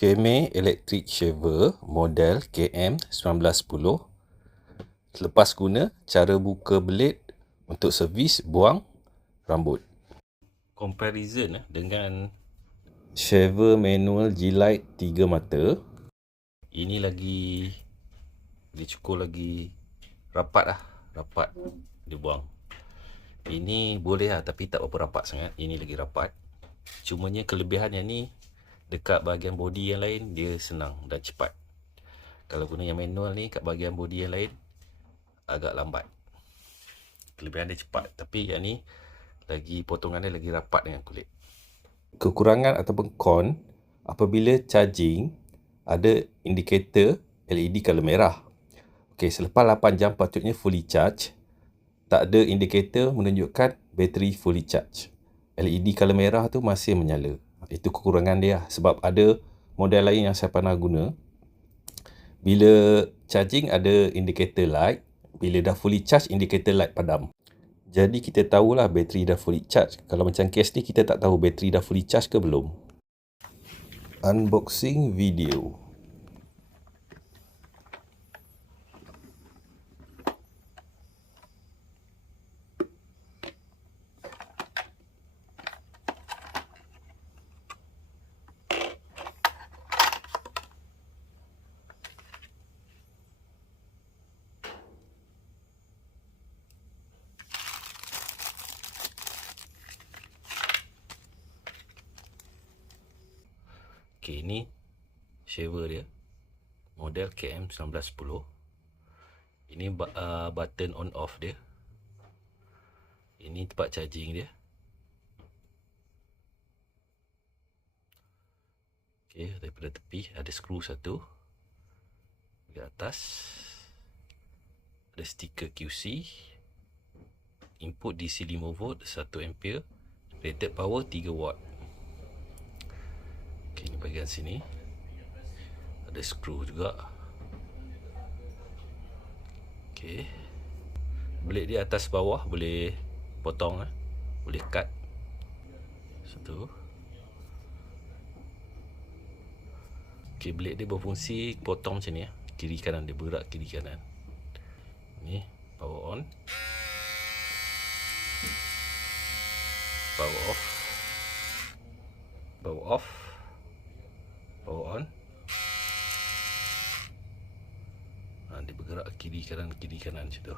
Keme Electric Shaver model KM1910. Selepas guna, cara buka blade untuk servis buang rambut. Comparison dengan shaver manual Gillette 3 mata. Ini lagi dia cukur lagi rapat dia buang. Ini boleh tapi tak berapa rapat sangat. Ini lagi rapat. Cumanya kelebihan yang ni, dekat bahagian body yang lain dia senang dan cepat. Kalau guna yang manual ni, kat bahagian body yang lain agak lambat. Kelebihan dia cepat, tapi yang ni lagi potongan dia lagi rapat dengan kulit. Kekurangan ataupun con apabila charging, ada indikator LED color merah. Okey, selepas 8 jam patutnya fully charge. Tak ada indikator menunjukkan bateri fully charge. LED color merah tu masih menyala. Itu kekurangan dia. Sebab ada model lain yang saya pernah guna, bila charging ada indikator light, bila dah fully charge indikator light padam. Jadi kita tahulah bateri dah fully charge. Kalau macam kes ni, kita tak tahu bateri dah fully charge ke belum. Unboxing video. Okey, ni shaver dia. Model KM1910. Ini button on off dia. Ini tempat charging dia. Okey, daripada tepi ada skru satu. Di atas ada stiker QC. Input DC 5V 1 ampere. Rated power 3 watt. Okey, ni bahagian sini. Ada skru juga. Okey. Blade dia atas bawah boleh potong, boleh cut. Satu. Okey, blade dia berfungsi potong macam ni, kiri kanan, dia bergerak kiri kanan. Ni power on, power off, power off, power on. Dia bergerak kiri kanan macam tu.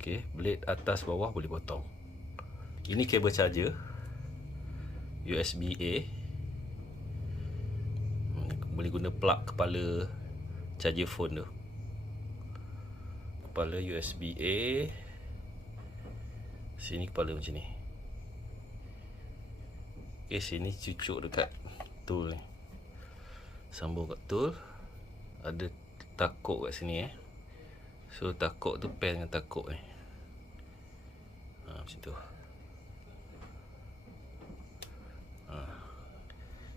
Okey, blade atas bawah boleh potong. Ini kabel charger USB A. Boleh guna plug kepala charger phone tu. Kepala USB A. Sini kepala macam ni. Okey, sini cucuk dekat tool ni. Sambung kat tool. Ada takuk kat sini So takuk tu pair dengan takuk ni. Macam tu.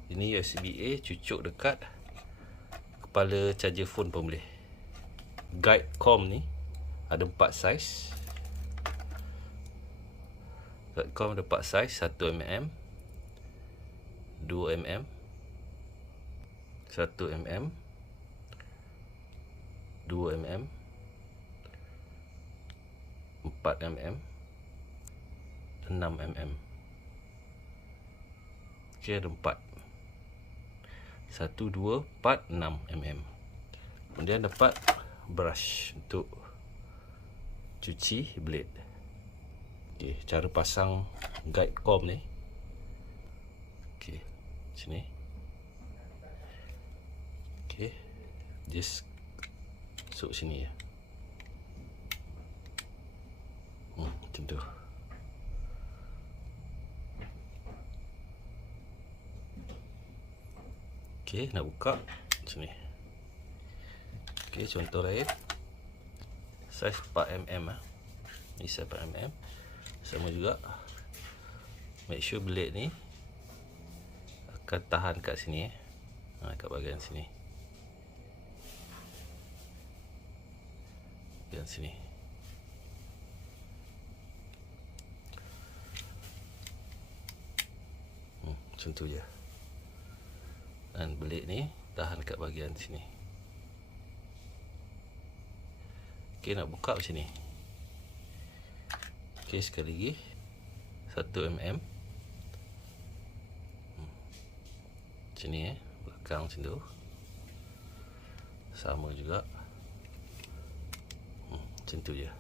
Ini USB A, cucuk dekat kepala charger phone pun boleh. Guide com ni ada 4 saiz. Guide com ada 4 saiz, 1mm, 2mm, 1mm, 2mm, 4mm, 6mm. Okey, ada 4. 1, 2, 4, 6mm. Kemudian dapat brush untuk cuci blade. Okey, cara pasang guide com ni. Okey, sini. Okey, just masuk sini ya. Macam tu. Okey, nak buka macam ni. Okey, contoh lain. Saiz 4mm Ni saiz 4mm. Sama juga. Make sure blade ni akan tahan kat sini kat bahagian sini. Bahagian sini. Macam tu je. Dan belit ni tahan kat bahagian sini. Okey, nak buka macam ni. Okey, sekali lagi 1 mm. Macam ni belakang macam tu. Sama juga. Macam tu je.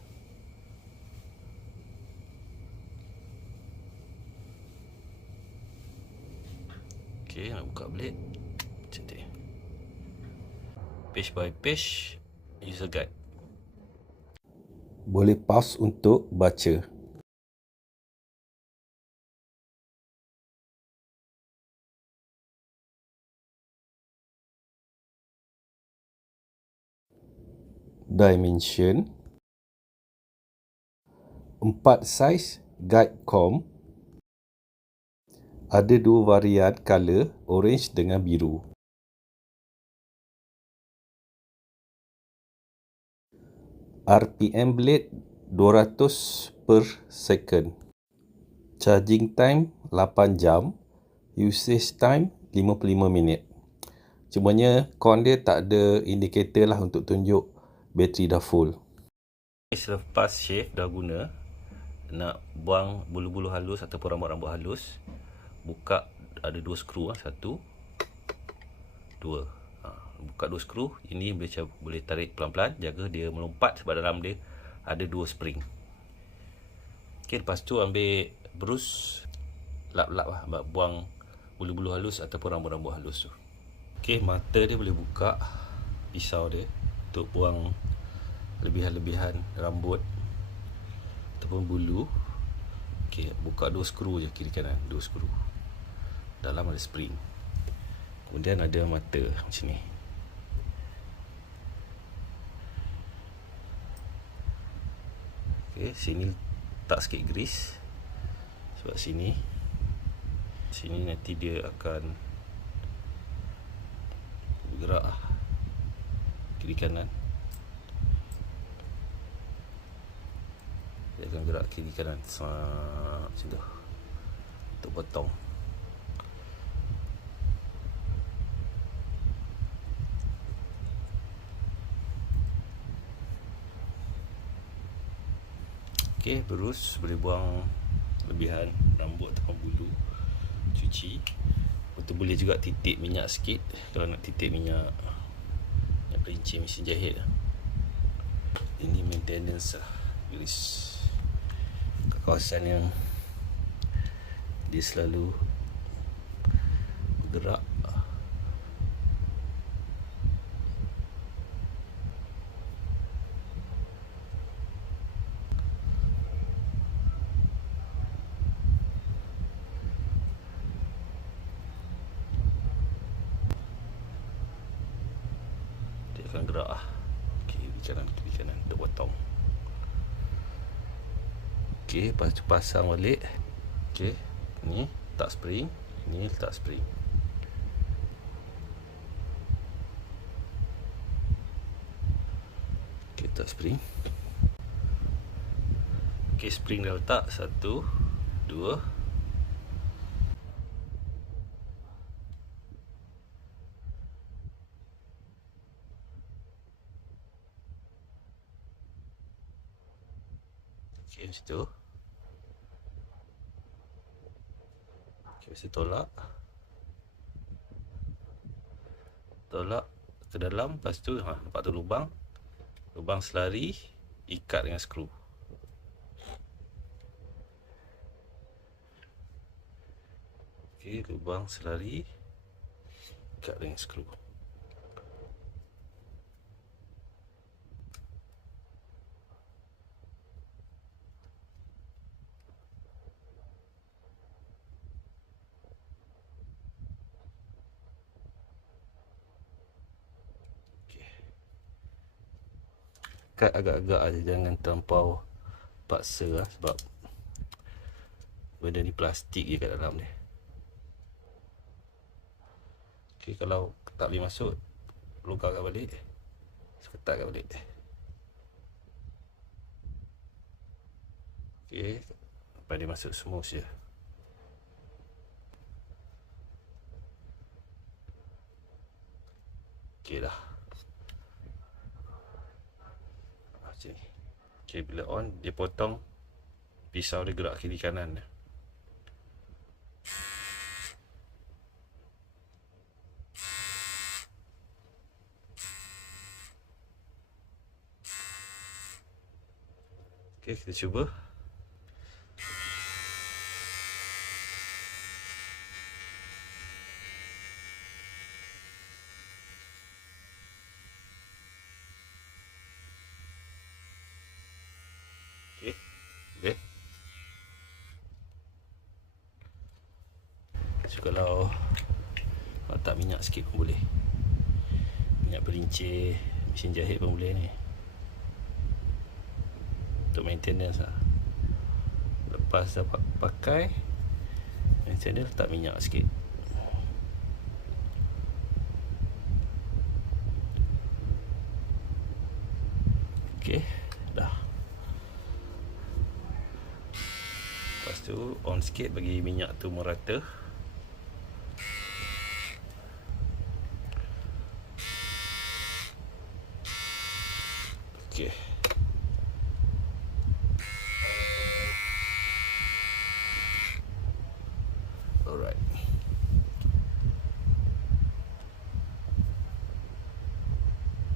Okey, nak buka belit macam tu. Page by page, user guide. Boleh pause untuk baca. Dimension, 4 saiz guide com. Ada 2 varian color, orange dengan biru. RPM blade 200 per second. Charging time 8 jam. Usage time 55 minit. Cumanya con dia tak ada indikator lah untuk tunjuk bateri dah full. Selepas shave dah guna, nak buang bulu-bulu halus ataupun rambut-rambut halus, buka ada 2 skru, 1 2. Buka 2 skru, ini boleh tarik pelan-pelan, jaga dia melompat sebab dalam dia ada 2 spring. Okey, lepas tu ambil brush, lap-lap lah, buang bulu-bulu halus ataupun rambut-rambut halus tu. Okey, mata dia boleh buka, pisau dia untuk buang lebihan-lebihan rambut ataupun bulu. Okey, buka 2 skru je, kiri kanan 2 skru. Dalam ada spring. Kemudian ada mata macam ni. Okey, sini tak sikit grease. Sebab sini nanti dia akan bergerak kiri kanan. Dia akan gerak kiri kanan macam tu untuk potong. Okey, brush boleh buang lebihan rambut ataupun bulu, cuci. Betul, boleh juga titik minyak sikit kalau nak titik minyak perinci mesin jahit. Ini maintenance lah, grease kat kawasan yang dia selalu bergerak. Akan gerak lah kiri kanan untuk potong. Okey, lepas tu pasang balik. Okey, ni letak spring, ni letak spring. Okey, letak spring. Okey, spring dah letak, 1 2. Okey, macam tu. Okey, saya tolak ke dalam. Lepas tu nampak tu lubang selari, ikat dengan skru. Okey, lubang selari, ikat dengan skru. Cut agak-agak aja, jangan terlampau paksa lah, sebab benda ni plastik je kat dalam dia. Okey, kalau tak boleh masuk, longgarkan balik, ketatkan balik. Okey, sampai dia masuk semua je. Okey dah. Macam ni. Okey, bila on, dia potong. Pisau dia gerak kiri kanan. Okey, kita cuba. Okey, boleh. So, kalau letak minyak sikit pun boleh. Minyak berincin, mesin jahit pun boleh ni. Untuk maintenance lah. Lepas dah pakai, maintenance letak minyak sikit. Okey, dah. Lepas tu on sikit bagi minyak tu merata. Okey.